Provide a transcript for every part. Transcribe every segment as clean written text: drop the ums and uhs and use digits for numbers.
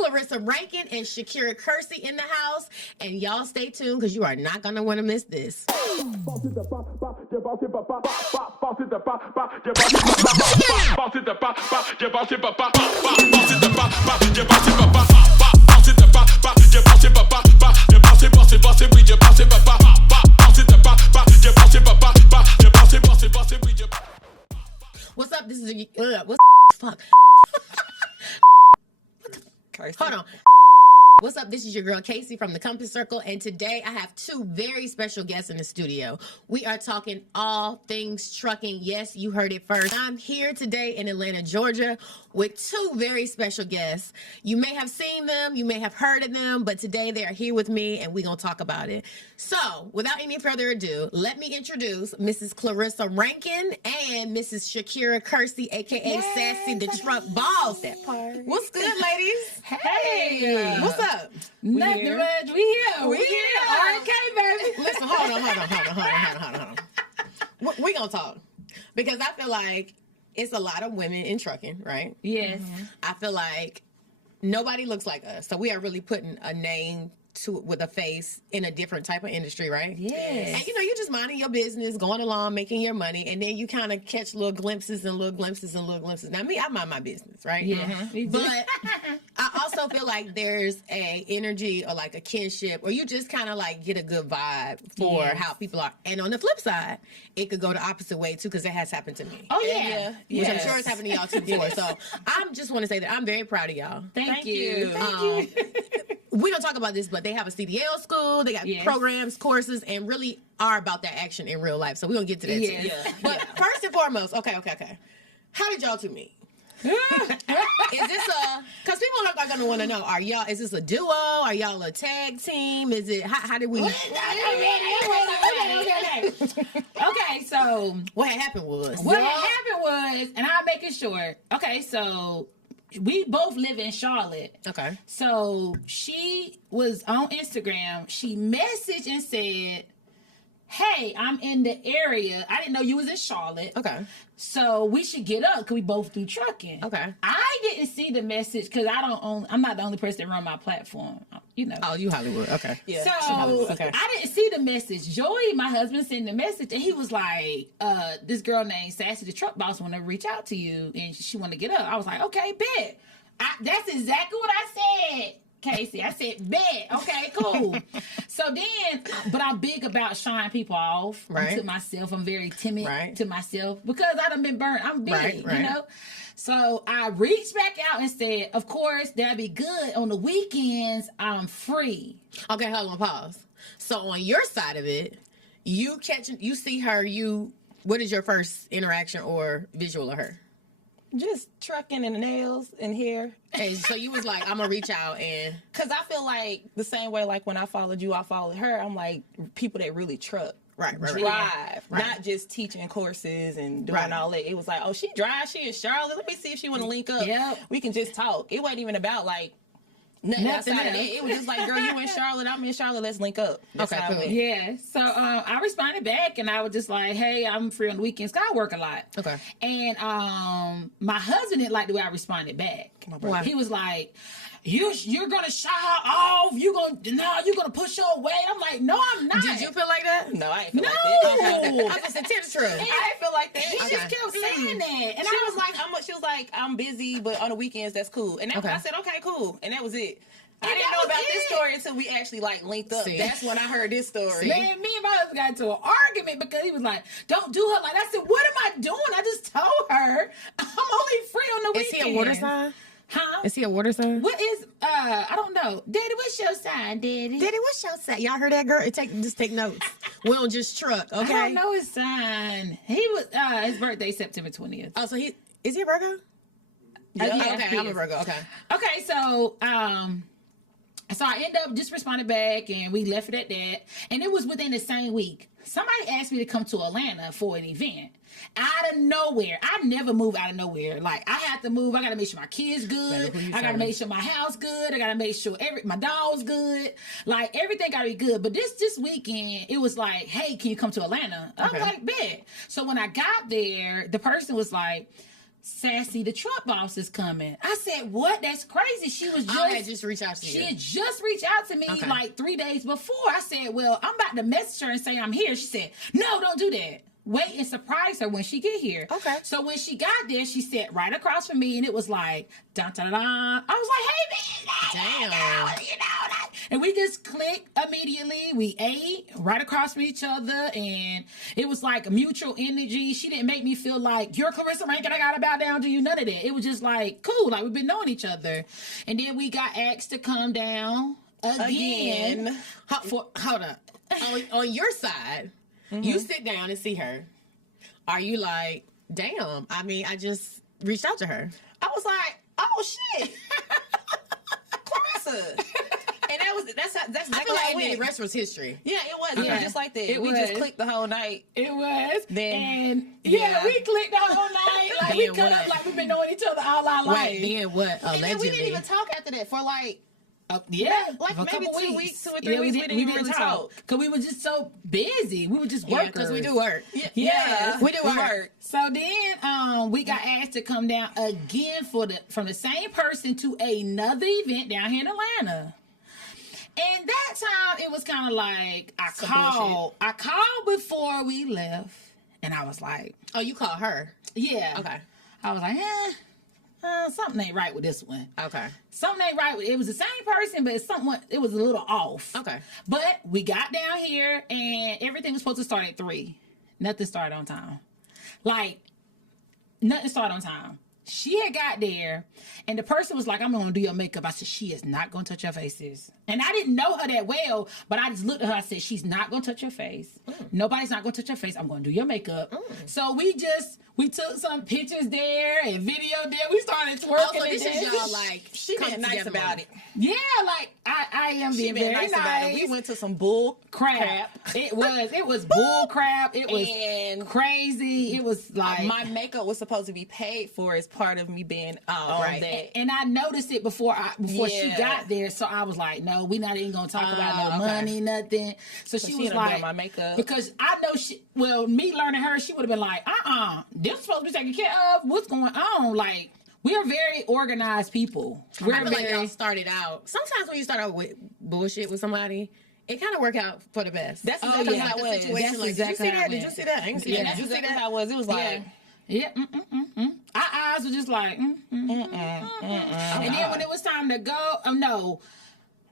Clarissa Rankin and Clarissa in the house. And y'all stay tuned because you are not going to want to miss this. What's up? This is fuck. Hold on. What's up? This is your girl Casey from the Compass Circle, and today I have two very special guests in the studio. We are talking all things trucking. Yes, you heard it first. I'm here today in Atlanta, Georgia, with two very special guests. You may have seen them, you may have heard of them, but today they are here with me, and we're gonna talk about it. So, without any further ado, let me introduce Mrs. Clarissa Rankin and Mrs. Clarissa, aka Sassy, the truck boss. That part. What's good, ladies? Hey, what's up? Nothing much. We here. RK, baby. Listen, hold on. We're going to talk. Because I feel like it's a lot of women in trucking, right? Yes. I feel like nobody looks like us. So we are really putting a name with a face in a different type of industry, right? Yes. And you just minding your business, going along, making your money, and then you kind of catch little glimpses and little glimpses and little glimpses. Now, me, I mind my business, right? Yeah. But I also feel like there's a energy or like a kinship, or you just kind of like get a good vibe for how people are. And on the flip side, it could go the opposite way too, because it has happened to me. Oh yeah. Which I'm sure it's happened to y'all too before. So I just want to say that I'm very proud of y'all. Thank you. We don't talk about this, but they have a CDL school. They got programs, courses, and really are about that action in real life. So we're going to get to that too. Yeah. But first and foremost, okay. How did y'all two meet? Is this because people are going to want to know, is this a duo? Are y'all a tag team? Is it, how did we? Okay, so what had happened was, and I'll make it short. Okay, so we both live in Charlotte. Okay. So she was on Instagram. She messaged and said, "Hey, I'm in the area. I didn't know you was in Charlotte. Okay. So we should get up because we both do trucking." Okay. I didn't see the message because I'm not the only person that run my platform. Oh, you Hollywood. Okay. Yeah. So I didn't see the message. Joey, my husband, sent the message and he was like, this girl named Sassy, the truck boss, want to reach out to you and she want to get up. I was like, okay, bet. That's exactly what I said, Casey. I said, bet. Okay, cool. So then, but I'm big about shying people off to myself. I'm very timid to myself because I done been burnt. I'm big, you know? So I reached back out and said, of course, that'd be good. On the weekends, I'm free. Okay, hold on, pause. So on your side of it, you see her, what is your first interaction or visual of her? Just trucking and nails and hair. And so you was like, I'm going to reach out and... Because I feel like the same way, like when I followed you, I followed her. I'm like, people that really truck. Drive. Not just teaching courses and doing all that. It was like, oh, she drives. She in Charlotte. Let me see if she want to link up. Yep. We can just talk. It wasn't even about like... Nothing outside of that. It was just like, girl, you in Charlotte, I'm in Charlotte, let's link up. That's how cool. Yeah. So I responded back and I was just like, hey, I'm free on the weekends. I work a lot. Okay. And my husband didn't like the way I responded back. Why? He was like, you're gonna shy her off. You're gonna push her away. I'm like, no, I'm not. Did you feel like that? No, I ain't feel like that. I was just saying it's true. I didn't feel like that. He just kept saying that. And she was like, I'm busy, but on the weekends, that's cool. And I said, okay, cool. And that was it. I didn't know about this story until we actually like linked up. That's when I heard this story. Man, me and my husband got into an argument because he was like, don't do her like that. I said, what am I doing? I just told her I'm only free on the weekend. Is he a water sign? Huh? Is he a water sign? What is, I don't know. Daddy, what's your sign, Daddy? Daddy, what's your sign? Y'all heard that, girl? Just take notes. We don't just truck, okay? I don't know his sign. He was, his birthday September 20th. Oh, so is he a Virgo? Yeah, okay, I'm a Virgo, okay. Okay, so I ended up just responding back and we left it at that. And it was within the same week. Somebody asked me to come to Atlanta for an event. Out of nowhere. I never move out of nowhere. Like, I have to move. I got to make sure my kids good. I got to make sure my house good. I got to make sure my dog's good. Like, everything got to be good. But this weekend, it was like, hey, can you come to Atlanta? I'm like, bet. So when I got there, the person was like, Sassy the truck boss is coming. I said, what? That's crazy. She had just reached out to you. She had just reached out to me like 3 days before. I said, well, I'm about to message her and say I'm here. She said, no, don't do that. Wait and surprise her when she get here. Okay. So when she got there, she sat right across from me, and it was like, dun, dun, dun. I was like, hey, man. Damn. You know, and we just clicked immediately. We ate right across from each other, and it was like a mutual energy. She didn't make me feel like, you're Clarissa Rankin, I gotta bow down to you. None of that. It was just like, cool. Like, we've been knowing each other. And then we got asked to come down again. Hold up. On your side, you sit down and see her. Are you like, damn, I mean, I just reached out to her. I was like, oh shit. Clarissa. And that's exactly I feel how like it went. the rest was history. Yeah, it was. It was just like that. We just clicked the whole night. It was. Then, and we clicked the whole night. Like, we cut up like we've been knowing each other all our life. Right, then what? And Allegedly. then we didn't even talk after that for like, like maybe 2 weeks, 2 or 3 weeks. We didn't even really talk. Because we were just so busy. We were just workers. Because we do work. Yeah, we do work. So then we got asked to come down again from the same person to another event down here in Atlanta. And that time it was kind of like I called before we left, and I was like, oh, you called her? Yeah. Okay. I was like, something ain't right with this one. Okay. Something ain't right. It was the same person, but it was a little off. Okay. But we got down here, and everything was supposed to start at 3. Nothing started on time. Like, nothing started on time. She had got there, and the person was like, I'm going to do your makeup. I said, she is not going to touch your faces. And I didn't know her that well, but I just looked at her. I said, she's not going to touch your face. Nobody's not going to touch your face. I'm going to do your makeup. So we took some pictures there and video there. We started twerking. Oh, so this is y'all like, she been nice about it. Yeah, like I am being very nice about it. We went to some bull crap. It was bull crap. It was crazy. It was like my makeup was supposed to be paid for as part of me being on that. And I noticed it before she got there. So I was like, no, we're not even gonna talk about no money, nothing. So she was like, my makeup. Because I know me learning her, she would have been like, this is supposed to be taken care of. What's going on? Like, we're very organized people. I feel like y'all started out. Sometimes when you start out with bullshit with somebody, it kind of work out for the best. That's exactly how it was. Situation. Like, did you see that? I didn't see that. That's exactly how it was. It was like, our eyes were just like, And then when it was time to go,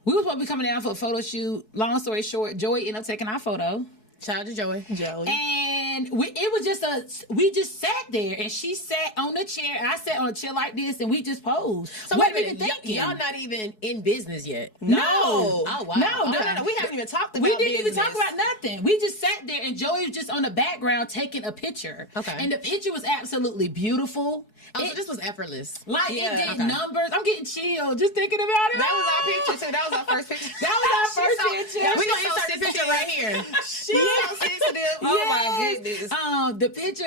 we were supposed to be coming down for a photo shoot. Long story short, Joey ended up taking our photo. Shout out to Joey. And it was just we just sat there, and she sat on the chair, and I sat on a chair like this, and we just posed. So what were you thinking? Y'all not even in business yet? No. Oh, wow. No. We haven't even talked about We didn't business. even talk about nothing. We just sat there, and Joey was just on the background taking a picture. Okay. And the picture was absolutely beautiful. So this was effortless. Like, it did numbers. I'm getting chilled just thinking about it. That was our picture, too. That was our first picture. That was our first picture. We're going to insert the picture right here. She's so sensitive. Oh, my goodness. The picture,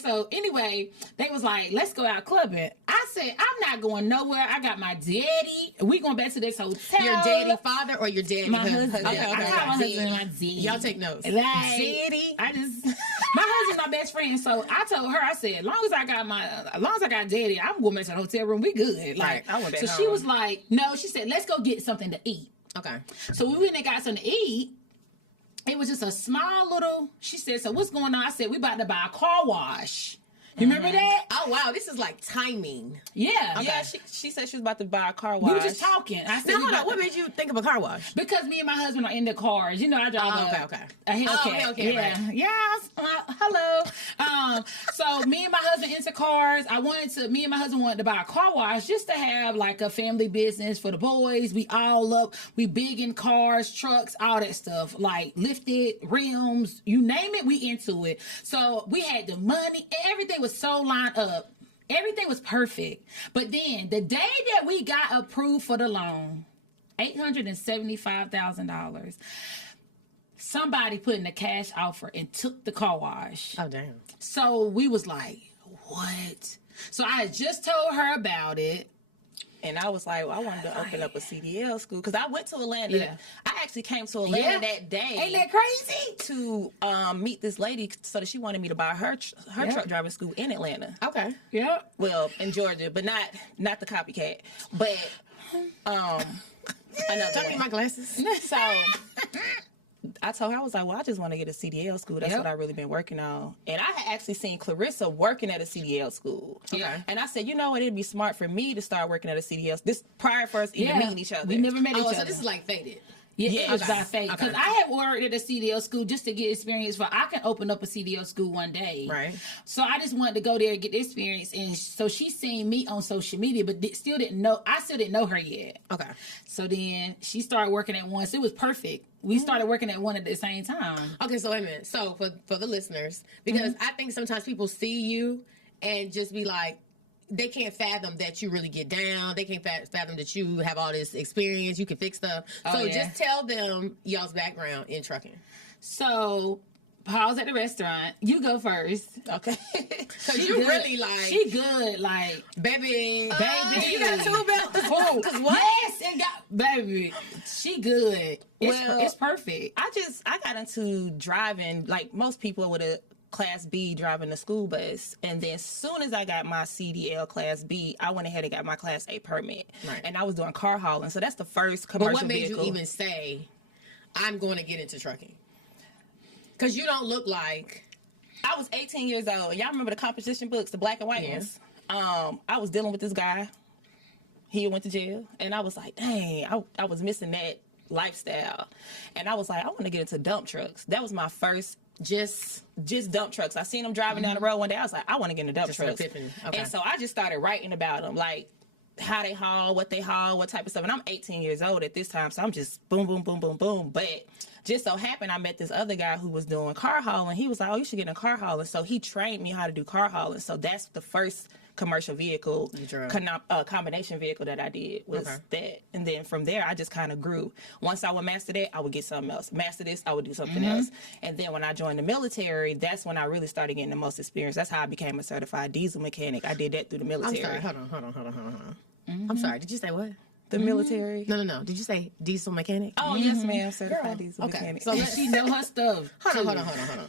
so anyway, they was like, let's go out clubbing. I said, I'm not going nowhere. I got my daddy. We going back to this hotel. Your daddy father or your daddy husband? Okay. I call my husband my daddy. Y'all take notes. Like, daddy? My husband's my best friend, so I told her, I said, as long as I got daddy, I'm going back to the hotel room. We good. Like, I went back home. She was like, no, she said, let's go get something to eat. Okay. So we went and got something to eat. It was just a small little, she said, so what's going on? I said, we about to buy a car wash. You remember that? Oh, wow. This is like timing. Yeah. Okay. Yeah, she said she was about to buy a car wash. We were just talking. I said, hold on. What made you think of a car wash? Because me and my husband are in the cars. You know, I drive a Hellcat. Okay, yeah. right. Yes. Hello. So me and my husband into cars. Me and my husband wanted to buy a car wash just to have like a family business for the boys. We big in cars, trucks, all that stuff. Like lifted, rims, you name it, we into it. So we had the money. Everything was so lined up. Everything was perfect. But then the day that we got approved for the loan, $875,000, somebody put in a cash offer and took the car wash. Oh, damn. So we was like, what? So I had just told her about it. And I was like, well, I wanted to open up a CDL school because I went to Atlanta. Yeah. I actually came to Atlanta that day. Ain't that crazy? To meet this lady so that she wanted me to buy her truck driving school in Atlanta. Okay. Yeah. Well, in Georgia, but not the copycat. But another Tell me one. my glasses. So I told her, I was like, well, I just want to get a CDL school. That's what I've really been working on. And I had actually seen Clarissa working at a CDL school. Okay. And I said, you know what? It'd be smart for me to start working at a CDL. This prior for us even meeting each other. We never met each other. So this is like faded. Yeah, it's not fake. Because I have worked at a CDL school just to get experience for I can open up a CDL school one day. Right. So I just wanted to go there and get the experience. And so she seen me on social media, but I still didn't know her yet. Okay. So then she started working at once. It was perfect. We started working at one at the same time. Okay, so wait a minute. So for the listeners, because I think sometimes people see you and just be like, they can't fathom that you really get down. They can't fathom that you have all this experience. You can fix stuff. So just tell them y'all's background in trucking. So Paul's at the restaurant. You go first. Okay. Because you really like... She good, like... Baby. Baby. You got two belts. Because what? Yes, and got... Baby. She good. It's perfect. I got into driving like most people with a Class B driving the school bus, and then as soon as I got my CDL Class B, I went ahead and got my Class A permit, and I was doing car hauling. So that's the first commercial But what made vehicle. you even say, I'm going to get into trucking? Because you don't look like... I was 18 years old. Y'all remember the competition books, the black and white ones? I was dealing with this guy. He went to jail, and I was like, dang, I was missing that lifestyle, and I was like, I want to get into dump trucks. That was my first. Just dump trucks. I seen them driving down the road one day. I was like, I want to get into dump trucks. Okay. And so I just started writing about them, like how they haul, what type of stuff. And I'm 18 years old at this time, so I'm just boom, boom, boom, boom, boom. But just so happened, I met this other guy who was doing car hauling. He was like, oh, you should get in car hauling. So he trained me how to do car hauling. So that's the first commercial vehicle, combination vehicle that I did was that. And then from there, I just kind of grew. Once I would master that, I would get something else. Master this, I would do something else. And then when I joined the military, that's when I really started getting the most experience. That's how I became a certified diesel mechanic. I did that through the military. I'm sorry, hold on. I'm sorry, did you say what? The military. No. Did you say diesel mechanic? Oh, yes, ma'am. Certified diesel mechanic. So she know her stuff. Hold on.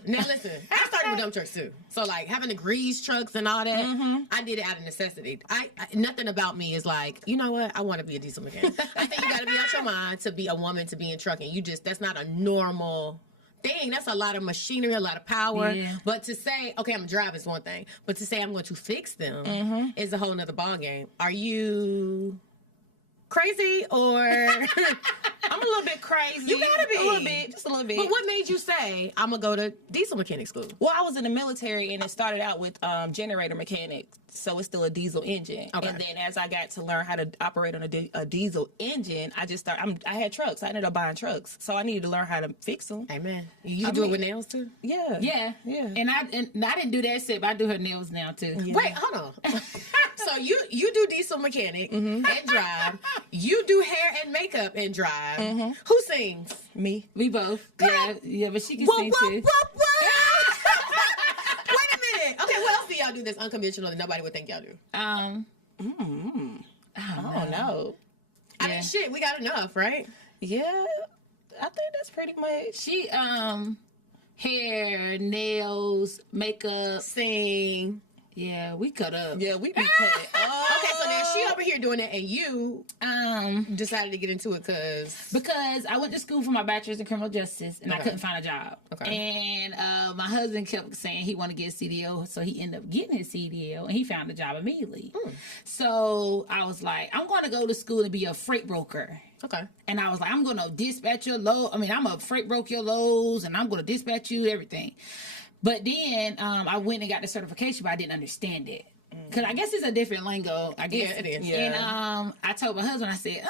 Now listen, I started with dump trucks too. So like having to grease trucks and all that, I did it out of necessity. I nothing about me is like, you know what? I want to be a diesel mechanic. I think you got to be out your mind to be a woman to be in trucking. That's not a normal thing. That's a lot of machinery, a lot of power. Yeah. But to say, okay, I'm driving is one thing. But to say I'm going to fix them is a whole nother ballgame. Are you crazy or I'm a little bit crazy. You gotta be. A little bit, just a little bit. But what made you say I'm gonna go to diesel mechanic school? Well, I was in the military and it started out with generator mechanics, so it's still a diesel engine. Okay. And then as I got to learn how to operate on a diesel engine, I just started. I had trucks. I ended up buying trucks, so I needed to learn how to fix them. Amen. You do it with nails too? Yeah. And I didn't do that except I do her nails now too. Yeah. Wait, hold on. So you do diesel mechanic and drive. You do hair and makeup and drive. Who sings? Me. We both. Yeah, but she can sing too. Wait a minute. Okay, what else do y'all do that's unconventional that nobody would think y'all do? I don't know. I mean, shit, we got enough, right? Yeah, I think that's pretty much. She hair, nails, makeup, sing. Yeah, we cut up. Yeah, we be cut up. Okay, so now she over here doing it, and you decided to get into it because I went to school for my bachelor's in criminal justice, and I couldn't find a job. Okay. And my husband kept saying he wanted to get a CDL, so he ended up getting his CDL, and he found a job immediately. So I was like, I'm going to go to school and be a freight broker. Okay. And I was like, I'm going to dispatch your load. I mean, I'm a freight broker your loads, and I'm going to dispatch you everything. But then I went and got the certification, but I didn't understand it. Because I guess it's a different lingo. I guess. Yeah, it is. Yeah. And I told my husband, I said,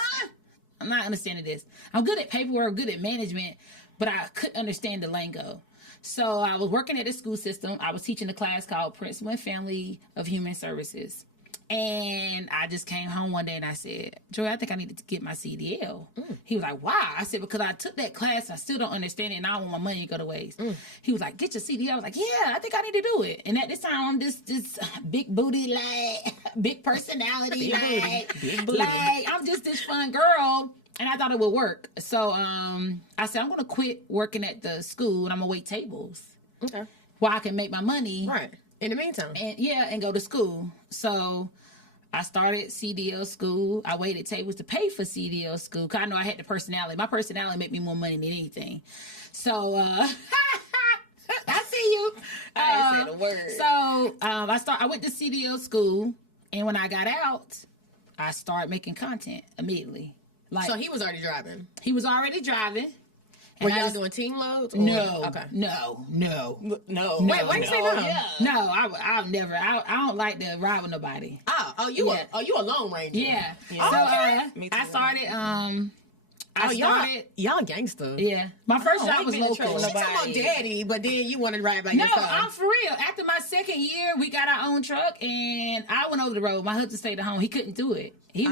I'm not understanding this. I'm good at paperwork, good at management, but I couldn't understand the lingo. So I was working at the school system. I was teaching a class called Principal and Family of Human Services. And I just came home one day and I said, Joey, I think I need to get my CDL. He was like, why? I said, because I took that class. I still don't understand it. And I don't want my money to go to waste. He was like, get your CDL. I was like, yeah, I think I need to do it. And at this time, I'm this big booty, like, big personality. Big booty. Like, I'm just this fun girl. And I thought it would work. So I said, I'm going to quit working at the school and I'm going to wait tables. Okay. Where I can make my money. Right. In the meantime. And go to school. So I started CDL school. I waited tables to pay for CDL school because I know I had the personality. My personality made me more money than anything. So I see you. I didn't say the word. So I went to CDL school, and when I got out, I started making content immediately. Like, so he was already driving. He was already driving. Were y'all doing team loads? Or? No. Okay. No. Wait, why you say no? Yeah. No, I'll never. I don't like to ride with nobody. You a lone ranger? Yeah. So I started. Y'all gangster. Yeah. My first job was local. She talking about daddy, but then you wanted to ride by yourself. No, I'm for real. After my second year, we got our own truck, and I went over the road. My husband stayed at home. He couldn't do it. He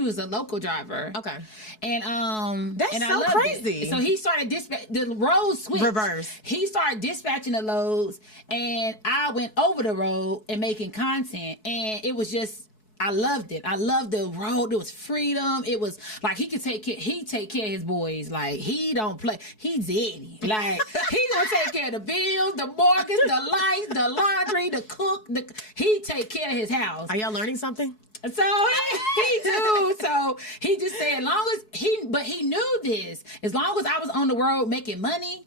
was a local driver. Okay. And that's and so crazy. So he started the roads switched. Reverse. He started dispatching the loads, and I went over the road and making content, and it was just. I loved it. I loved the road. It was freedom. It was like he take care of his boys. Like he don't play. He's Eddie. Like he gonna take care of the bills, the mortgage, the lights, the laundry, the cook. He take care of his house. Are y'all learning something? So he do. So he just said, but he knew this. As long as I was on the road making money,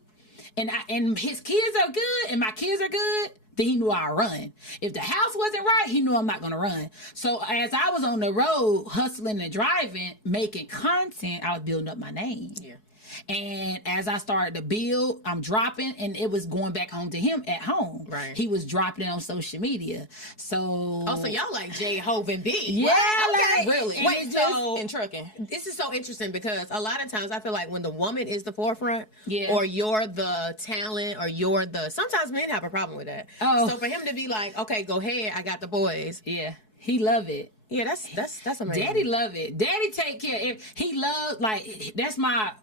and his kids are good, and my kids are good. Then he knew I'd run. If the house wasn't right, he knew I'm not going to run. So as I was on the road, hustling and driving, making content, I was building up my name. Yeah. And as I started to build, I'm dropping, and it was going back home to him at home. Right. He was dropping it on social media. So. Oh, so y'all like J, Hov, and B. Yeah, right? Okay. Really. Wait, in trucking. This is so interesting because a lot of times I feel like when the woman is the forefront, yeah. or you're the talent, or sometimes men have a problem with that. Oh. So for him to be like, okay, go ahead, I got the boys. Yeah. He love it. Yeah, that's amazing. Daddy love it. Daddy take care. He love, like,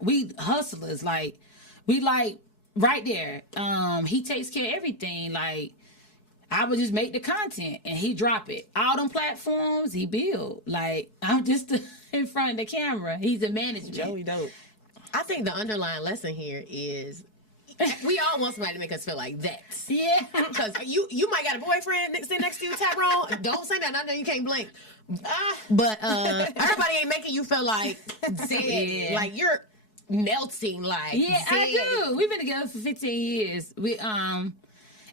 we hustlers. Like, we like right there. He takes care of everything. Like, I would just make the content and he drop it. All them platforms, he build. Like, I'm just in front of the camera. He's the manager. Joey dope. I think the underlying lesson here is we all want somebody to make us feel like that. Yeah. Because you might got a boyfriend sitting next to you, Tyrone. Don't say that. I know you can't blink. But everybody ain't making you feel like dead. Yeah. Like you're melting like yeah, dead. I do. We've been together for 15 years. And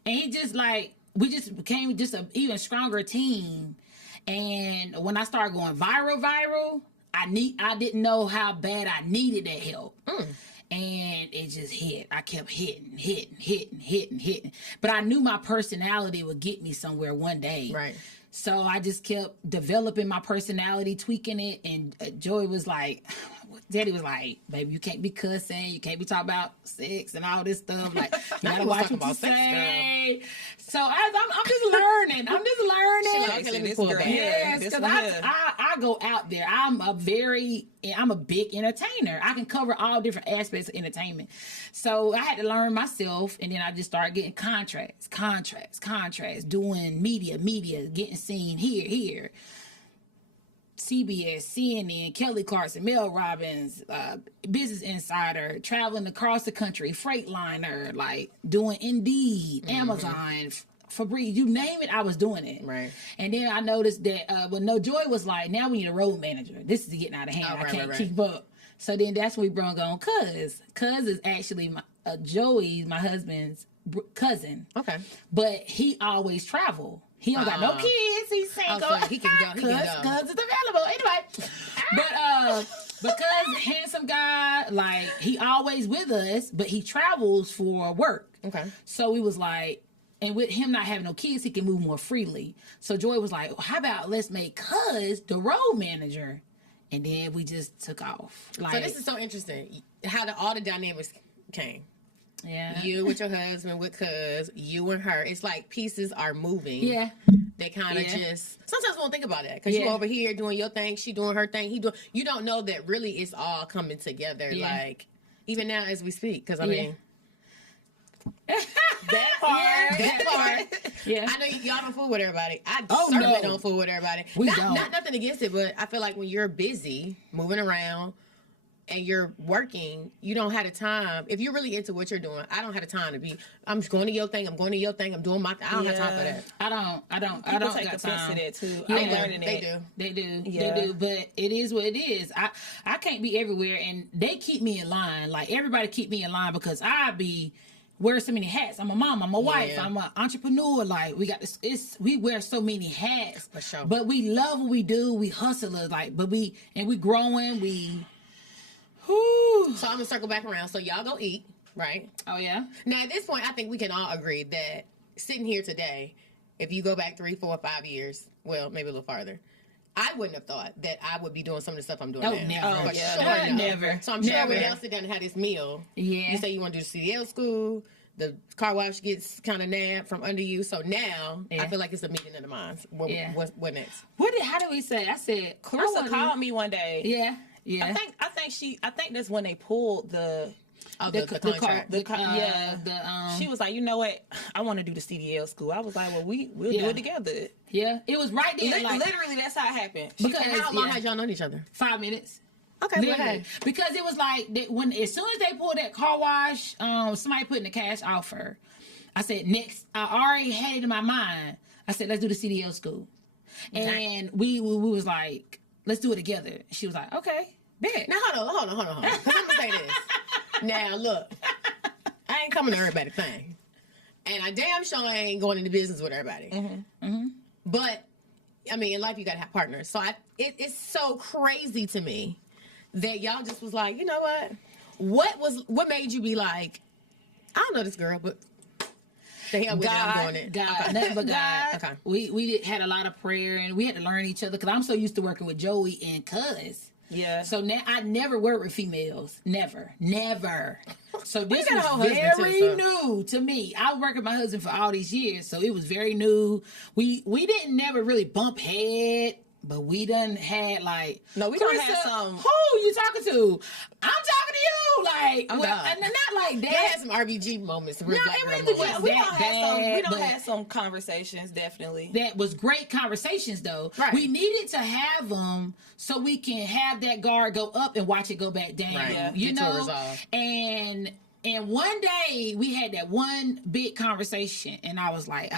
he just like, we just became just an even stronger team. And when I started going viral, I didn't know how bad I needed that help. And it just hit. I kept hitting. But I knew my personality would get me somewhere one day. Right. So I just kept developing my personality, tweaking it. And Joey was like, Daddy was like, baby, you can't be cussing. You can't be talking about sex and all this stuff. Like, you gotta watch what you say. So I'm just learning. Yes, because I go out there. I'm a big entertainer. I can cover all different aspects of entertainment. So I had to learn myself, and then I just started getting contracts, doing media, getting seen here. CBS, CNN, Kelly Clarkson, Mel Robbins, Business Insider, traveling across the country, Freightliner, like doing Indeed, Amazon, Febreze, you name it, I was doing it. Right. And then I noticed that Joy was like, now we need a road manager. This is getting out of hand. I can't keep up. So then that's when we brought on Cuz. Cuz is actually Joey's, my husband's cousin. Okay. But he always travel. He don't got no kids. He's single. So he can go. Cuz is available. Anyway. But because handsome guy, like he always with us, but he travels for work. Okay. So we was like, and with him not having no kids, he can move more freely. So Joy was like, well, how about let's make Cuz the road manager? And then we just took off. Like, so this is so interesting. How all the dynamics came. Yeah. You with your husband, with Cuz, you and her. It's like pieces are moving. Yeah. They kind of just, sometimes we don't think about that. Because you're over here doing your thing, she doing her thing, you don't know that really it's all coming together. Yeah. Like, even now as we speak. Because, I mean, that part. Yeah. I know y'all don't fool with everybody. I certainly don't fool with everybody. Not nothing against it, but I feel like when you're busy, moving around, and you're working, you don't have the time. If you're really into what you're doing, I don't have the time to be, I'm just going to your thing, I'm going to your thing, I'm doing my thing. I don't have time for that. I don't take got offense time to that too. Yeah, I'm learning they it. They do. Yeah. They do. But it is what it is. I can't be everywhere, and they keep me in line. Like, everybody keep me in line because I be wear so many hats. I'm a mom, I'm a wife, I'm an entrepreneur. Like, we got this, we wear so many hats. For sure. But we love what we do. We hustlers, like, but we growing. Whew. So I'm gonna circle back around. So y'all go eat, right? Oh yeah. Now at this point, I think we can all agree that sitting here today, if you go back 3, 4, 5 years, well, maybe a little farther, I wouldn't have thought that I would be doing some of the stuff I'm doing Oh, now. never. For Yeah, sure, no. never. So I'm sure Never. when y'all sit down and have this meal, Yeah. you say you want to do the CDL school, the car wash gets kind of nabbed from under you. So now I feel like it's a meeting of the minds. What next? How do we say? I said Clarissa called me one day. Yeah. Yeah. I think that's when they pulled the contract. She was like, you know what? I want to do the CDL school. I was like, well, we'll do it together. Yeah. It was right there. Literally, that's how it happened. Because How long had y'all known each other? 5 minutes. Okay, Literally. Because it was like as soon as they pulled that car wash, somebody put in the cash offer. I said, next. I already had it in my mind. I said, let's do the CDL school, and we was like, let's do it together. She was like, okay. Bet. Now hold on. 'Cause I'm gonna say this. Now look, I ain't coming to everybody's thing, and I damn sure ain't going into business with everybody. Mm-hmm. Mm-hmm. But I mean, in life you gotta have partners. So it's so crazy to me that y'all just was like, you know what? What made you be like, I don't know this girl, but the hell with it, I'm doing it. God, nothing but God. Okay. We had a lot of prayer, and we had to learn each other because I'm so used to working with Joey and Cuz. Yeah. So now I never work with females. Never. So this got a whole was husband very too, so. new to me. I was working with my husband for all these years, so it was very new. We didn't never really bump head, but we done had like. No, we Clarissa, don't have some. Who you talking to? I'm talking to you. Like, Oh, well, God. and not like that. They had some RBG moments. Real black it girl really moments. was. We that don't bad, have some conversations, definitely. that was great conversations though. Right. We needed to have them so we can have that guard go up and watch it go back down. Right. Yeah. You Get to a know? resolve. And one day we had that one big conversation and I was like,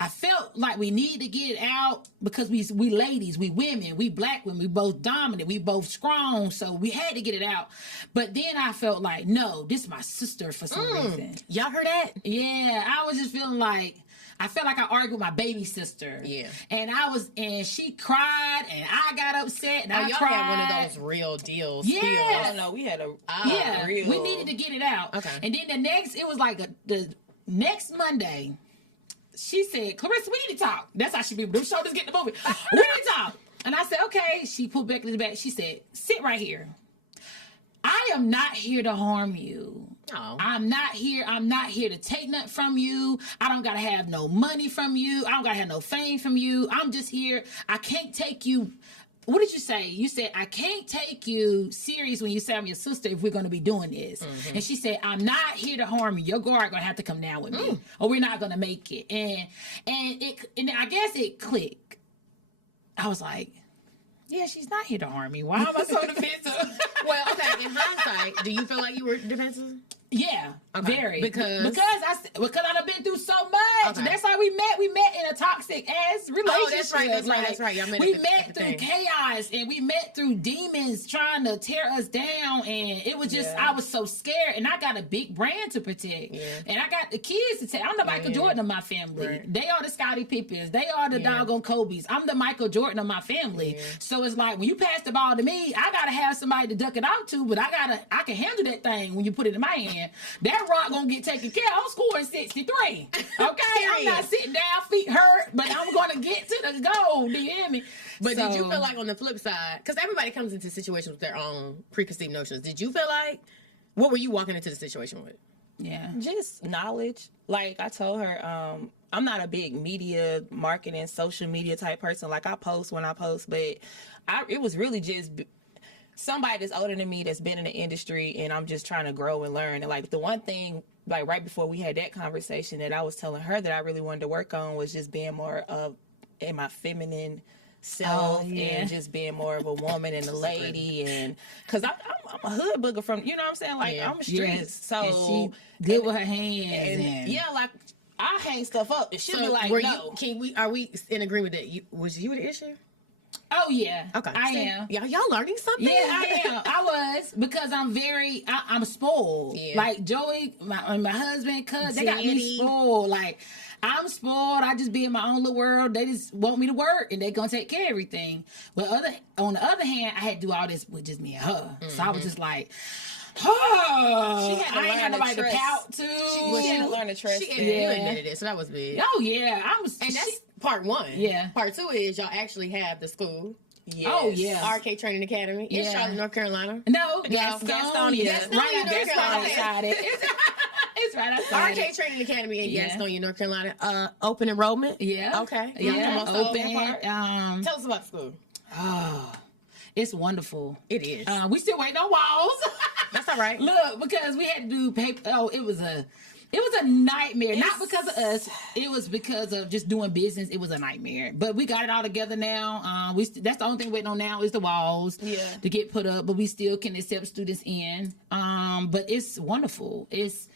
I felt like we need to get it out because we ladies, we women, we black women, we both dominant, we both strong, so we had to get it out. But then I felt like, no, this is my sister for some reason. Y'all heard that? Yeah, I was just feeling like I felt like I argued with my baby sister. Yeah. And she cried and I got upset and I y'all cried. had one of those real deals. Yeah. I don't know. We had a Yeah, real. we needed to get it out. Okay. And then it was like the next Monday, she said, Clarissa, we need to talk. That's how she be. Them shoulders get the movie. We need to talk. And I said, okay. She pulled back to the back. She said, sit right here. I am not here to harm you. Oh. I'm not here to take nothing from you. I don't gotta have no money from you. I don't gotta have no fame from you. I'm just here. I can't take you. What did you say? You said, I can't take you serious when you say I'm your sister if we're going to be doing this. Mm-hmm. And she said, I'm not here to harm you. Your guard going to have to come down with me or we're not going to make it. And I guess it clicked. I was like, yeah, she's not here to harm me. Why am I so defensive? Well, okay, in hindsight, do you feel like you were defensive? Yeah, Okay. very. Because I done been through so much. Okay. That's how we met. We met in a toxic ass relationship. Oh, that's right. Y'all met we at the met through thing. chaos and we met through demons trying to tear us down. And it was just, I was so scared. And I got a big brand to protect. Yeah. And I got the kids to take. I'm the Michael Jordan of my family. Right. They are the Scottie Pippens. They are the doggone Kobe's. I'm the Michael Jordan of my family. Yeah. So it's like, when you pass the ball to me, I got to have somebody to duck it out to, but I can handle that thing when you put it in my hand. That rock gonna get taken care of. I'm scoring 63. Okay? I'm not sitting down, feet hurt, but I'm gonna get to the goal. Do you hear me? But did you feel like on the flip side, because everybody comes into situations with their own preconceived notions, did you feel like, what were you walking into the situation with? Yeah. Just knowledge. Like I told her, I'm not a big media marketing, social media type person. Like I post when I post, but it was really just somebody that's older than me that's been in the industry and I'm just trying to grow and learn. And like the one thing, like right before we had that conversation that I was telling her that I really wanted to work on was just being more of in my feminine self and just being more of a woman and a lady, and because I'm a hood booger from, you know what I'm saying, like I'm streets, so and she good with her hands, and yeah, like I hang stuff up and she'll be like, no. Are we in agreement that was you the issue? Oh yeah, okay, I am. Y'all learning something? Yeah, I am. I was, because I'm spoiled. Yeah. Like Joey, my husband, cuz they got me spoiled. Like I'm spoiled. I just be in my own little world. They just want me to work and they gonna take care of everything. But on the other hand, I had to do all this with just me and her. Mm-hmm. So I was just like, oh, she had to I ain't had nobody to pout to. She had to learn to trust. You admitted it, so that was big. Oh yeah, and that's part one. Yeah. Part two is y'all actually have the school. Yes. Oh yeah, RK Training Academy in Charlotte, North Carolina. No, Gastonia. It's right outside. RK Training Academy in Gastonia, North Carolina. Open enrollment. Yeah. Okay. Yeah. Open. Tell us about the school. Oh, it's wonderful. It is. We still waiting on walls. That's all right. Look, because we had to do paper. Oh, it was a nightmare. Not because of us. It was because of just doing business. It was a nightmare. But we got it all together now. That's the only thing we're waiting on now is the walls to get put up. But we still can accept students in. But it's wonderful. It's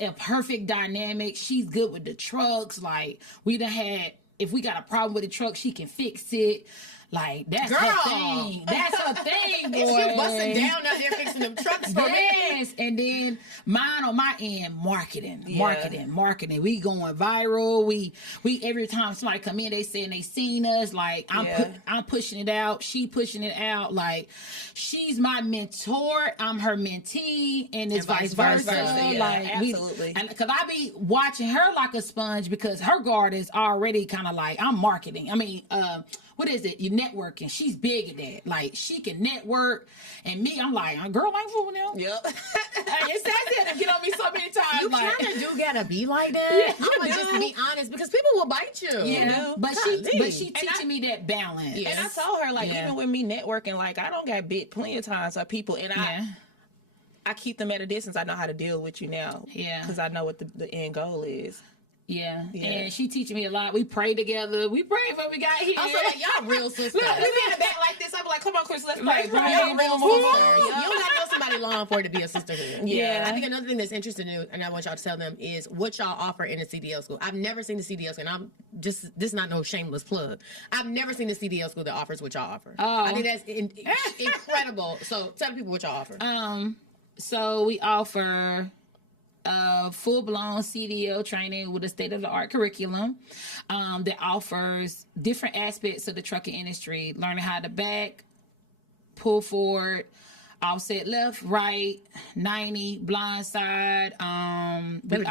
a perfect dynamic. She's good with the trucks. Like we done had. If we got a problem with the truck, she can fix it. Like that's her thing. That's her thing, boy. You busting down out there fixing them trucks for me. Yes, and then mine on my end, marketing. We going viral. We every time somebody come in, they saying they seen us. Like I'm pushing it out. She pushing it out. Like she's my mentor. I'm her mentee, and it's vice versa. Yeah, like absolutely. And because I be watching her like a sponge because her guard is already kind of like I'm marketing. I mean, what is it? You networking. She's big at that. Like she can network, and me, I'm like, girl, I ain't fooling them. Yep. It's that to get on me so many times. You like, kind of do gotta be like that. Yeah, I'm gonna just be honest because people will bite you. Yeah, but she teaching me that balance. Yes. And I told her like even with me networking, like I don't got bit plenty of times by people, and I keep them at a distance. I know how to deal with you now. Yeah, because I know what the end goal is. Yeah, and she teaching me a lot. We pray together. We pray before we got here. I feel like y'all real sisters. Look, we be in the back like this. I'm like, come on, Chris, let's pray. Y'all real sisters. You don't got to know somebody long for it to be a sisterhood. Yeah. I think another thing that's interesting, and I want y'all to tell them, is what y'all offer in the CDL school. I've never seen the CDL school, and I'm just, this is not no shameless plug. I've never seen the CDL school that offers what y'all offer. Oh. I think that's incredible. So tell the people what y'all offer. So we offer full-blown CDL training with a state-of-the-art curriculum that offers different aspects of the trucking industry, learning how to back, pull forward, offset left, right, 90, blind side. We're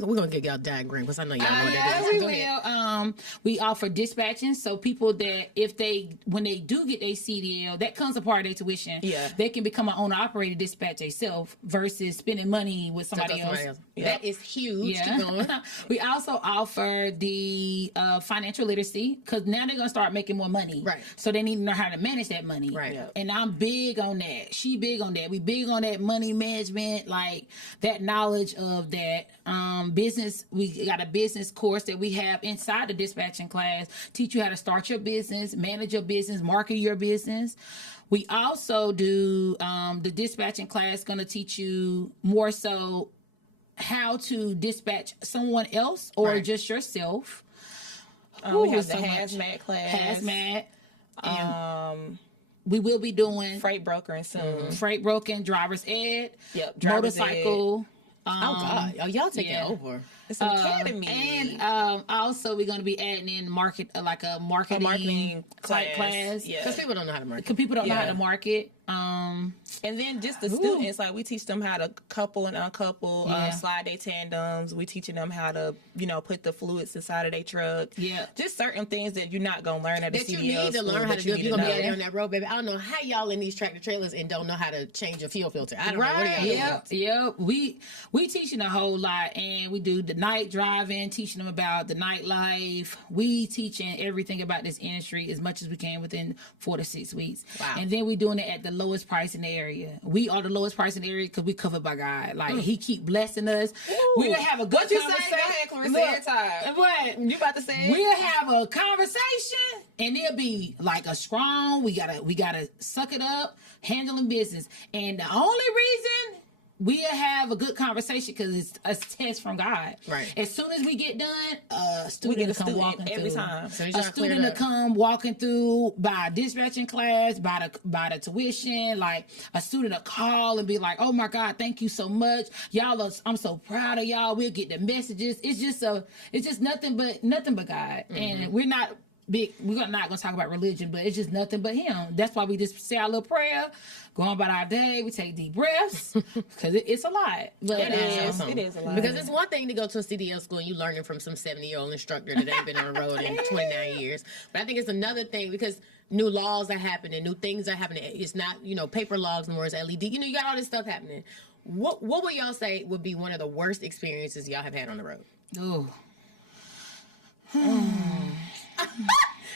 going to get y'all diagram because I know y'all know what that is. We will. We offer dispatching, so people that when they do get their CDL, that comes a part of their tuition. Yeah. They can become an owner-operated dispatch themselves versus spending money with somebody else. Yep. That is huge. Yeah. Keep going. We also offer the financial literacy because now they're going to start making more money. Right. So they need to know how to manage that money. Right. And I'm big on that. She big on that. We big on that money management, like that knowledge of that business. We got a business course that we have inside the dispatching class, teach you how to start your business, manage your business, market your business. We also do the dispatching class going to teach you more so how to dispatch someone else or just yourself. We have the hazmat class. Hazmat. We will be doing freight brokering soon. Freight broking, driver's ed, driver's motorcycle. Ed. Oh God, y'all taking over. It's an academy, and also we're going to be adding in marketing class. Yeah, because people don't know how to market. Because people don't know how to market. And then just the students, like we teach them how to couple and uncouple, slide their tandems. We teaching them how to, put the fluids inside of their truck. Yeah, just certain things that you're not gonna learn at the CDL that you need to learn how to do. If you're gonna be out there on that road, baby. I don't know how y'all in these tractor trailers and don't know how to change a fuel filter. I don't know what y'all doing. Yeah. We teaching a whole lot, and we do the night driving, teaching them about the nightlife. We teaching everything about this industry as much as we can within 4 to 6 weeks. Wow. And then we doing it at the lowest price in the area. We are the lowest price in the area because we covered by God. Like he keep blessing us. We'll have a good conversation. Go ahead, Clarissa, every time. What? You about to say it? We'll have a conversation and it'll be like a strong, we gotta suck it up, handling business. And the only reason we'll have a good conversation because it's a test from God. Right. As soon as we get done, a student will come walking every through. time. So A student will come walking through by dispatching class, by the tuition. Like a student will call and be like, "Oh my God, thank you so much, y'all. I'm so proud of y'all." We'll get the messages. It's just nothing but God, and we're not. We're not going to talk about religion, but it's just nothing but him. That's why we just say our little prayer, go on about our day. We take deep breaths because it's a lot. But It is a lot. Because it's one thing to go to a CDL school and you learning from some 70-year-old instructor that ain't been on the road in 29 years. But I think it's another thing because new laws are happening, new things are happening. It's not, paper logs anymore, it's LED. You got all this stuff happening. What would y'all say would be one of the worst experiences y'all have had on the road? Oh.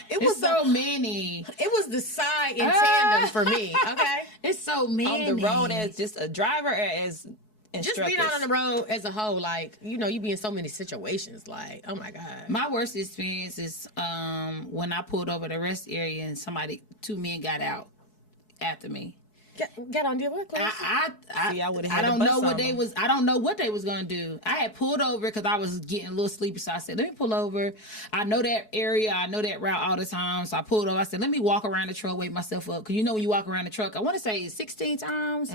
It was so many. It was the side in tandem for me. Okay, it's so many on the road as just a driver or as instructors. Just being out on the road as a whole, like you be in so many situations. Like, oh my God. My worst experience is when I pulled over the rest area and two men got out after me. Get on your work. I don't know what they was. I don't know what they was gonna do. I had pulled over because I was getting a little sleepy, so I said, "Let me pull over." I know that area. I know that route all the time, so I pulled over. I said, "Let me walk around the truck, wake myself up." Because when you walk around the truck, I want to say 16 times.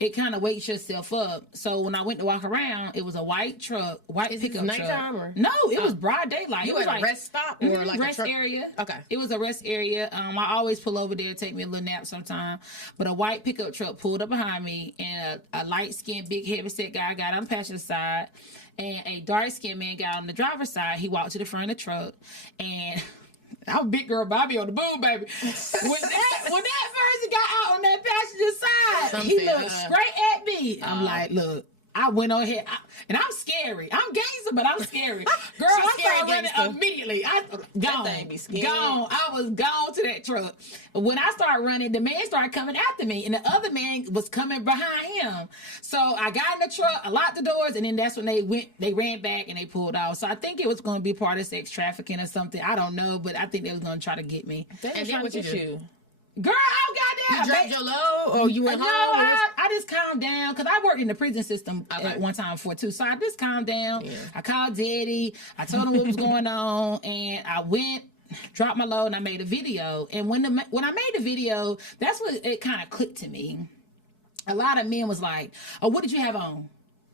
It kind of wakes yourself up. So when I went to walk around, it was a white truck, pickup nighttime truck. Or? No, it was broad daylight. You it was at a rest stop or like rest a truck area? Okay, it was a rest area. I always pull over there, take me a little nap sometime. But a white pickup truck pulled up behind me, and a light skinned, big, heavy set guy got on the passenger side, and a dark skinned man got on the driver's side. He walked to the front of the truck, and I'm a big girl, Bobby on the boom, baby. When that person got out on that passenger side, he looked straight at me. I'm like, look, I went on ahead, and I'm scary. I'm gangster, but I'm scary. Girl, I started running immediately. Gone. I was gone to that truck. When I started running, the man started coming after me, and the other man was coming behind him. So I got in the truck, I locked the doors, and then that's when they ran back and they pulled off. So I think it was going to be part of sex trafficking or something. I don't know, but I think they was going to try to get me. And then what you do? Girl, I got you dropped your load, or you went home? I just calmed down because I worked in the prison system at one time before too. So I just calmed down. Yeah. I called Daddy. I told him what was going on, and I went, dropped my load, and I made a video. And when I made the video, that's what it kind of clicked to me. A lot of men was like, "Oh, what did you have on?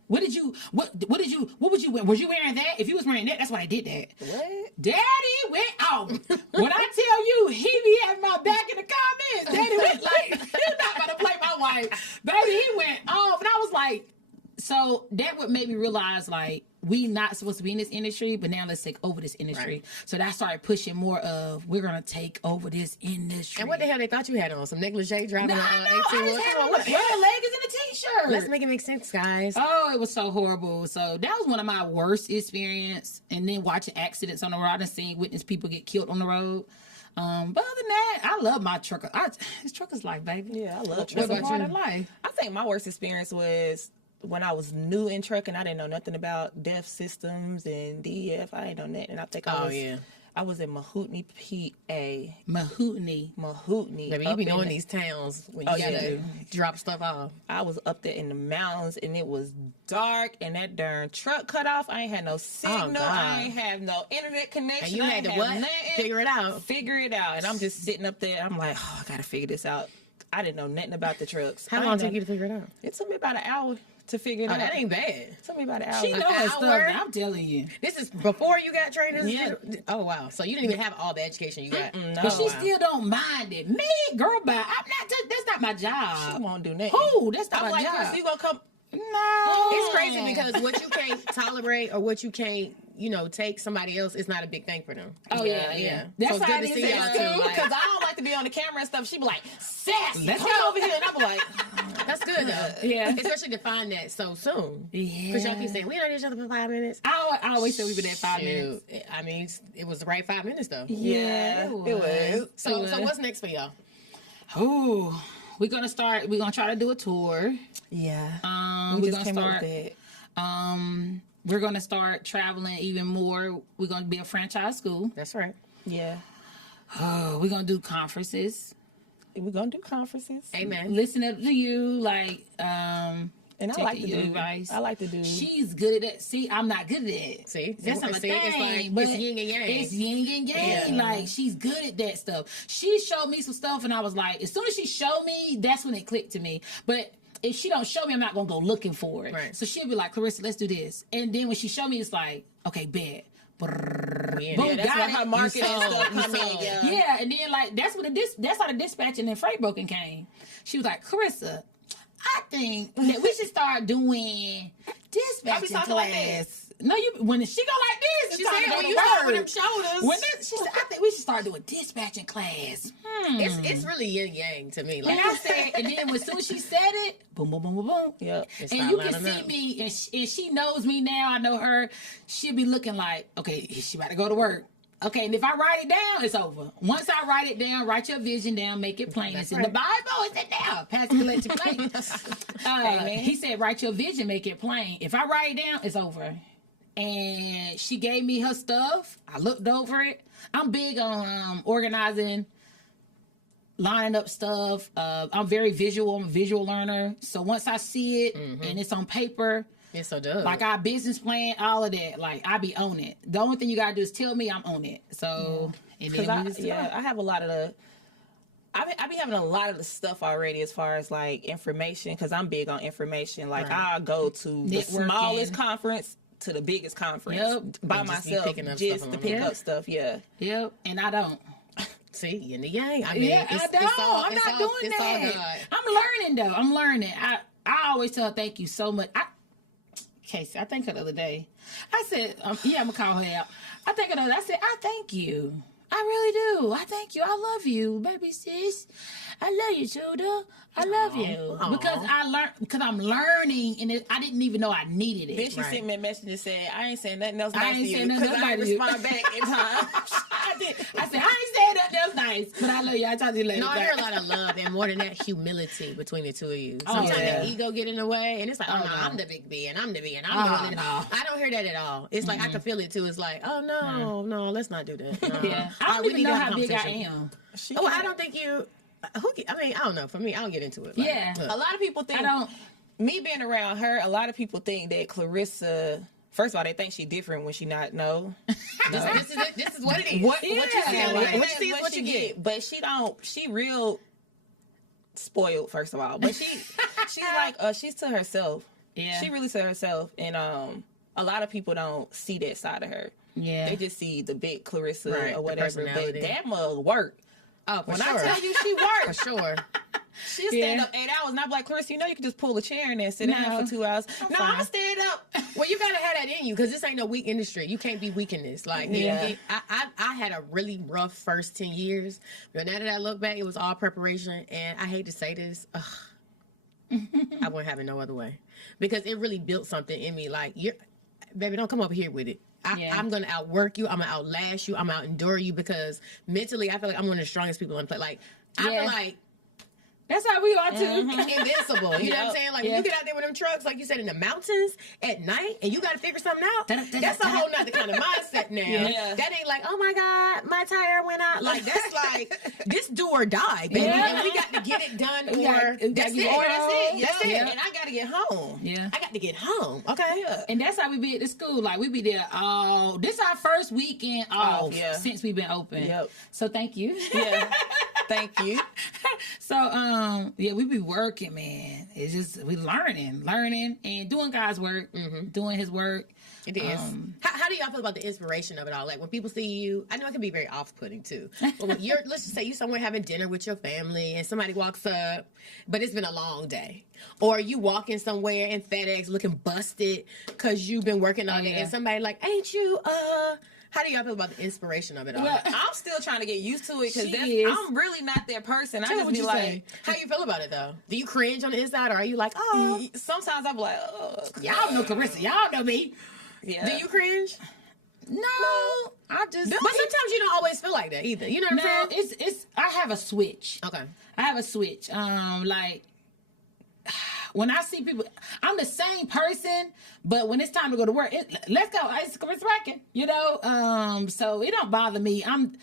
What would you wear? Was you wearing that? If you was wearing that, that's why I did that." What? Daddy went off. When I tell you, he be having my back in the comments. Daddy went like, "You're not gonna play my wife." Baby, he went off. And I was like, so that would make me realize, like, we not supposed to be in this industry, but now let's take over this industry. Right. So that started pushing more of, we're going to take over this industry. And what the hell they thought you had on? Some negligee driving on 18? I just had leggings and a t-shirt. Let's make it make sense, guys. Oh, it was so horrible. So that was one of my worst experience. And then watching accidents on the road and seeing witness people get killed on the road. But other than that, I love my trucker. It's trucker's life, baby. Yeah, I love trucker. It's a part of life. I think my worst experience was when I was new in trucking. I didn't know nothing about DEF systems and DEF. I didn't know nothing. And I think I was in Mahoutney, PA. Mahoutney. Baby, you be knowing these towns when you gotta drop stuff off. I was up there in the mountains, and it was dark, and that darn truck cut off. I ain't had no signal. I ain't have no internet connection. And you had to what? Figure it out. And I'm just sitting up there. I'm like, oh, I gotta figure this out. I didn't know nothing about the trucks. How long took you to figure it out? It took me about an hour to figure it out. That ain't bad. It took me about an hour. She knows her stuff, I'm telling you. This is before you got trained? Yeah. Oh, wow. So you didn't even have all the education you got. No. But she still don't mind it. Me, girl, but that's not my job. She won't do nothing. Who? That's not I'm my like, job. Chris, you gonna come? No. It's crazy because what you can't tolerate or what you can't, take somebody else is not a big thing for them. Oh, yeah. That's So it's good to see y'all too. Because I don't like to be on the camera and stuff. She be like, Sassy, Let's come go over here. And I be like, That's good though. Yeah. Especially to find that so soon. Yeah. Because y'all keep saying, we don't need each other for 5 minutes. I always said we been at 5 minutes. I mean, it was the right 5 minutes though. yeah, it was. So what's next for y'all? Ooh, we're gonna try to do a tour. Yeah. We're gonna start. We're gonna start traveling even more. We're gonna be a franchise school. That's right. Yeah. We're gonna do conferences. We're going to do conferences. Amen. Listen up to you, like, And I like to do advice. I like to do. She's good at that. See, I'm not good at that. See? That's not my thing. It's like, but it's yin and yang. It's yin and yang. Yeah. Like, she's good at that stuff. She showed me some stuff, and I was like, as soon as she showed me, that's when it clicked to me. But if she don't show me, I'm not going to go looking for it. Right. So she'll be like, Clarissa, let's do this. And then when she showed me, it's like, okay, bet. Yeah, Boom, that's got what it. her marketing You sold. stuff You come in. sold. Yeah, and then like that's how the dispatching and freight broken came. She was like, Clarissa, I think that we should start doing dispatching talking like class. No, when she go like this, She it's time said to go when to you start with them work. shoulders. She said, I think we should start doing dispatching class. It's really yin yang to me. Like And I said, and then as soon as she said it, boom, boom, boom, boom, boom. Yep. It And started you can lining see up. me, and she knows me now. I know her. She'll be looking like, okay, she about to go to work. Okay, and if I write it down, it's over. Once I write it down, write your vision down, make it plain. It's in the Bible. It's in there. Pastor Collective Plate. He said, write your vision, make it plain. If I write it down, it's over. And she gave me her stuff. I looked over it. I'm big on organizing, lining up stuff. I'm very visual. I'm a visual learner. So once I see it and it's on paper, it's so dope. like our business plan, all of that, like I be on it. The only thing you gotta do is tell me I'm on it. So, and then I have a lot of the. I be having a lot of the stuff already as far as like information because I'm big on information. Like I'll go to the Networking. smallest conference to the biggest conference by And just be myself picking up just stuff to along pick the way. up stuff. Yeah. Yep, and I don't. See, yin and yang. I mean, Yeah, I don't. I'm not doing it's all that. God. I'm learning though. I'm learning. I always tell her thank you so much. Casey, I thanked her the other day. I said, I'm gonna call her out. I thanked her the other day. I said, I thank you. I really do. I thank you. I love you, baby sis. I love you, Judah. I love you because I'm learning, and I didn't even know I needed it. Then she sent me a message and said, "I ain't saying nothing else I nice ain't to you saying nothing because else I nice didn't to you." respond back in time." I did. I said, I ain't saying nothing else nice, but I love you. I talk to you later. No, I hear a lot of love and more than that, humility between the two of you. Sometimes yeah. the ego get in the way, and it's like, oh, no, no. I'm the big B, and I'm the B, and I'm doing it. no. I don't hear that at all. It's like I can feel it too. It's like, oh no, let's not do that. No. Yeah, All I right, don't we even need know to have how a big I conversation. am. Oh, I don't think you. I don't know. For me, I'll get into it. Like, Yeah. look. A lot of people think me being around her. A lot of people think that Clarissa. First of all, they think she's different when she not know. This is what it is. What you see, Yeah, what you like, see is what you get. But she don't. She real spoiled. First of all, but she's like she's to herself. Yeah. She really to herself, and a lot of people don't see that side of her. Yeah. They just see the big Clarissa Right, or the whatever. But personality. that mug work. Oh, for When sure. I tell you she For works, sure. she'll stand up 8 hours, and I'm like, Clarissa, you know you can just pull a chair in there and sit down for 2 hours. No, I'm gonna stand up. Well, you gotta have that in you because this ain't no weak industry. You can't be weak in this. Like, I had a really rough first 10 years, but now that I look back, it was all preparation. And I hate to say this, I wouldn't have it no other way because it really built something in me. Like, baby, don't come over here with it. I'm gonna outwork you. I'm gonna outlast you. I'm gonna outendure you because mentally, I feel like I'm one of the strongest people on the planet. Like, I feel like. That's how we are too. Invincible. You know what I'm saying? Like when you get out there with them trucks, like you said, in the mountains at night, and you got to figure something out. That's a whole nother kind of mindset now. Yeah. That ain't like, oh my God, my tire went out. Like that's like this do or die, baby. Yeah. And we got to get it done, We or got- that's it. That's it. And I gotta get home. Yeah. I got to get home. Okay. And that's how we be at the school. Like we be there all. This our first weekend off yeah. since we've been open. Yep. So thank you. Yeah. Thank you. So, yeah, we be working, man. It's just, we learning and doing God's work, doing his work. It is. How do y'all feel about the inspiration of it all? Like when people see you, I know it can be very off-putting too. But when let's just say you're somewhere having dinner with your family and somebody walks up, but it's been a long day. Or you walking somewhere in FedEx looking busted because you've been working all day and somebody like, ain't you, how do y'all feel about the inspiration of it all? Well, I'm still trying to get used to it because I'm really not that person. I just be like, how you feel about it though? Do you cringe on the inside or are you like, oh? Sometimes I'm like, oh. Y'all know Clarissa. Y'all know me. Yeah. Do you cringe? No, I just. But sometimes you don't always feel like that either. You know what I'm saying? It's. I have a switch. Okay. I have a switch. Like when I see people, I'm the same person, but when it's time to go to work, let's go. It's Rankin. You know. So it don't bother me. I'm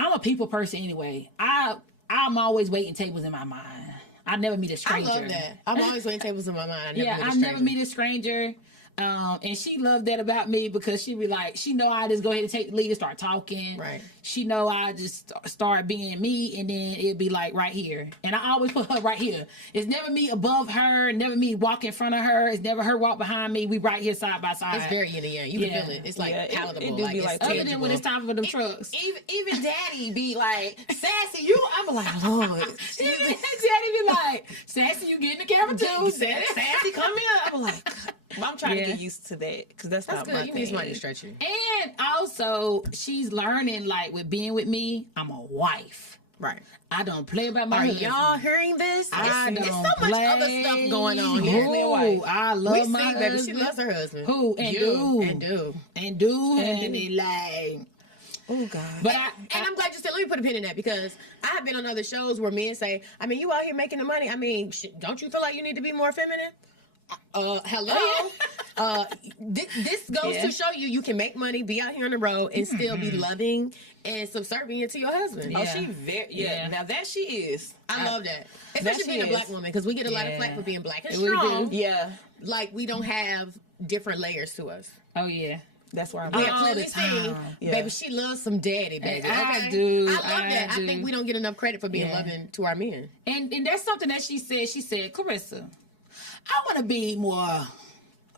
a people person anyway. I'm always waiting tables in my mind. I never meet a stranger. I love that. I'm always waiting tables in my mind. I never meet a stranger. And she loved that about me because she be like, she know I just go ahead and take the lead and start talking. Right. She know I just start being me, and then it'd be like right here. And I always put her right here. It's never me above her, never me walk in front of her. It's never her walk behind me. We right here side by side. It's very yin and yang. You can feel it. It's like palatable. It do be like other than when it's time for them trucks. Even Daddy be like, Sassy, you. I'm like, Lord. Daddy be like, Sassy, you get in the camera too. Sassy, come here. I'm like, I'm trying to get used to that because that's not good. my You thing. need somebody to stretch you. And also, she's learning, like, with being with me, I'm a wife. Right. I don't play about my husband. Y'all hearing this? There's so much other stuff going on here. Ooh, I love my husband. Baby, she loves her husband. Who? And do. And they like... Oh, God. But I'm glad you said, let me put a pin in that because I have been on other shows where men say, I mean, you out here making the money. I mean, don't you feel like you need to be more feminine? Hello. This goes to show you can make money, be out here on the road, and still be loving and subservient to your husband. Oh, she very Now that she is, I love that. Especially being a black woman because we get a lot of flack for being black and strong. Like we don't have different layers to us. Oh yeah. That's where I'm at. Clearly seen, baby, she loves some daddy, baby. I do. I love that. I think we don't get enough credit for being loving to our men. And that's something that she said. She said, Clarissa, I want to be more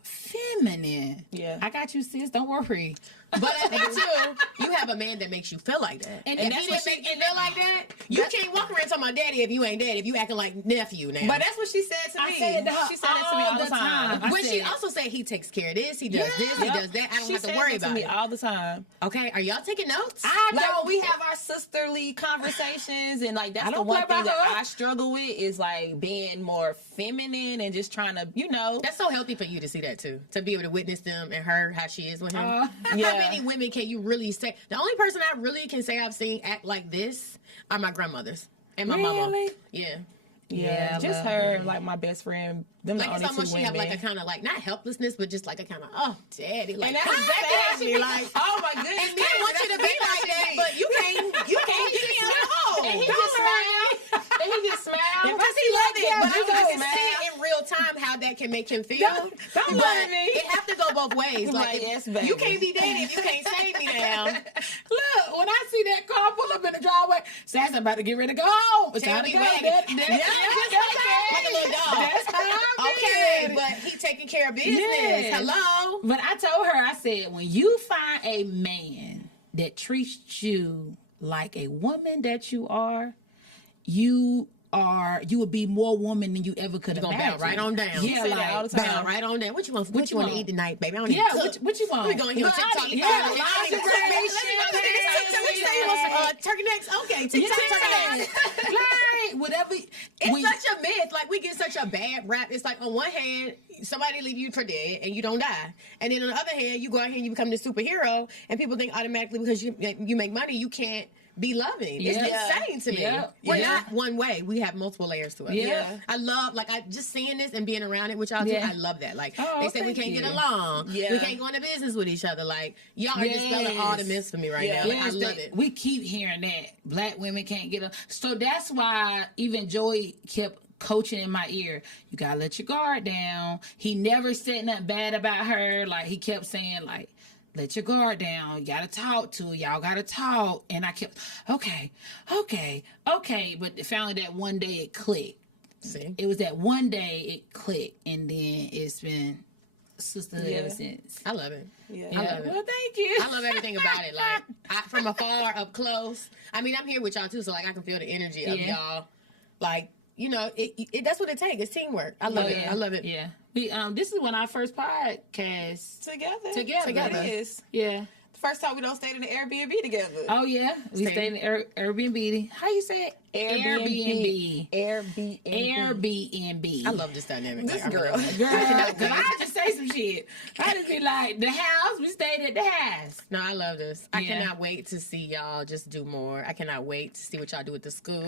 feminine. Yeah. I got you, sis. Don't worry. But I think too, you have a man that makes you feel like that. And if he didn't make you feel like that, you can't walk around talking about daddy if you ain't daddy, if you acting like nephew now. But that's what she said to me. She said that to me all the time. When she also said he takes care of this, he does this, he does that. I don't have to worry about it. She said to me all the time. Okay, are y'all taking notes? I know we have our sisterly conversations, and like that's the one thing that I struggle with is like being more feminine and just trying to, you know. That's so healthy for you to see that too, to be able to witness them and her how she is with him. How many women can you really say? The only person I really can say I've seen act like this are my grandmothers and my mama. Yeah, just her, like my best friend. Them like the it's only almost two she have women. like a kind of like not helplessness, but just like a kind of daddy. Like, and that's exactly how she be like, oh my goodness, and men want you to be like that, but you can't get me on the hole. And he just smiled. And he just smiled. Because he loved it, but I can see it in real time how that can make him feel. Don't lie to me. It have to go both ways. Like yes, baby. You can't be daddy if you can't save me now. Look, when I see that car pull up in the driveway, Sassy about to get ready to go home. It's time to go. Like a little dog. That's how I okay, but he taking care of business. Yes. Hello. But I told her, I said, when you find a man that treats you like a woman that you are, you will be more woman than you ever could imagine. Bow right on down. Yeah, like all the time. Bow right on down. What you want? What you want to eat tonight, baby? I don't need to cook. What you want? Let me go in here on TikTok. Turkey necks. Okay, TikTok turkey necks. Like whatever. It's such a myth. Like we get such a bad rap. It's like on one hand, somebody leave you for dead and you don't die, and then on the other hand, you go out here and you become this superhero, and people think automatically because you make money, you can't be loving. It's insane to me. We're not one way. We have multiple layers to it. I love, I just seeing this and being around it with y'all too. I love that. Like they say we can't get along. We can't go into business with each other. Like y'all are dispelling all the myths for me right now. Like, I love it. We keep hearing that black women can't get along. So that's why even Joey kept coaching in my ear, you gotta let your guard down. He never said nothing bad about her. Like he kept saying like, let your guard down. You gotta talk to her. Y'all gotta talk. And I kept, okay. But finally that one day it clicked. See? It was that one day it clicked, and then it's been sisterhood ever since. I love it. Yeah. I love it. Well, thank you. I love everything about it. Like, from afar, up close. I mean, I'm here with y'all too, so like I can feel the energy of y'all. Like, you know, that's what it takes. It's teamwork. I love it. I love it. Yeah. This is when our first podcast Together. It is. Yeah. The first time we don't stay in the Airbnb together. Oh yeah, we stayed in the Airbnb. How you say it? Airbnb. Airbnb. I love this dynamic. This like, girl. Cause I just say some shit. I just be like, the house. We stayed at the house. No, I love this. I cannot wait to see y'all just do more. I cannot wait to see what y'all do with the school.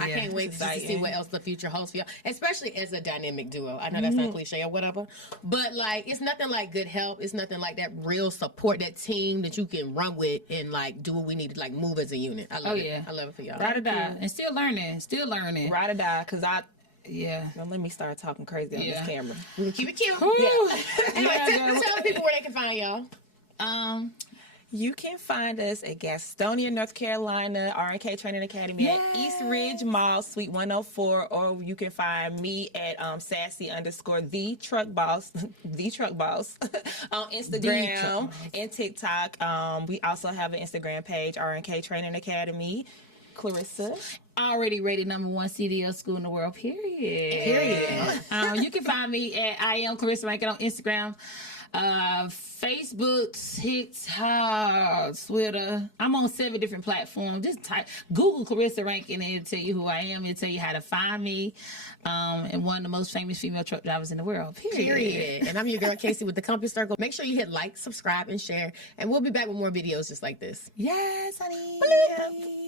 I can't wait to see what else the future holds for y'all, especially as a dynamic duo. I know that's not cliche or whatever, but like it's nothing like good help. It's nothing like that real support, that team that you can run with and like do what we need to like move as a unit. I love it. I love it for y'all. Ride or die. And still learning. Ride or die, because Yeah. Now let me start talking crazy on this camera. We can keep it cute. Yeah. Tell people where they can find y'all. You can find us at Gastonia, North Carolina, RNK Training Academy at East Ridge Mall, Suite 104, or you can find me at Sassy _ the Truck Boss, the Truck Boss on Instagram and TikTok. We also have an Instagram page, RNK Training Academy. Clarissa. Already rated #1 CDL school in the world, period. You can find me at I am Clarissa Rankin on Instagram, Facebook, TikTok, Twitter. I'm on 7 different platforms. Just type Google Clarissa Rankin and it'll tell you who I am. It'll tell you how to find me. And one of the most famous female truck drivers in the world, period. And I'm your girl Casey with the Compass Circle. Make sure you hit like, subscribe, and share. And we'll be back with more videos just like this. Yes, honey.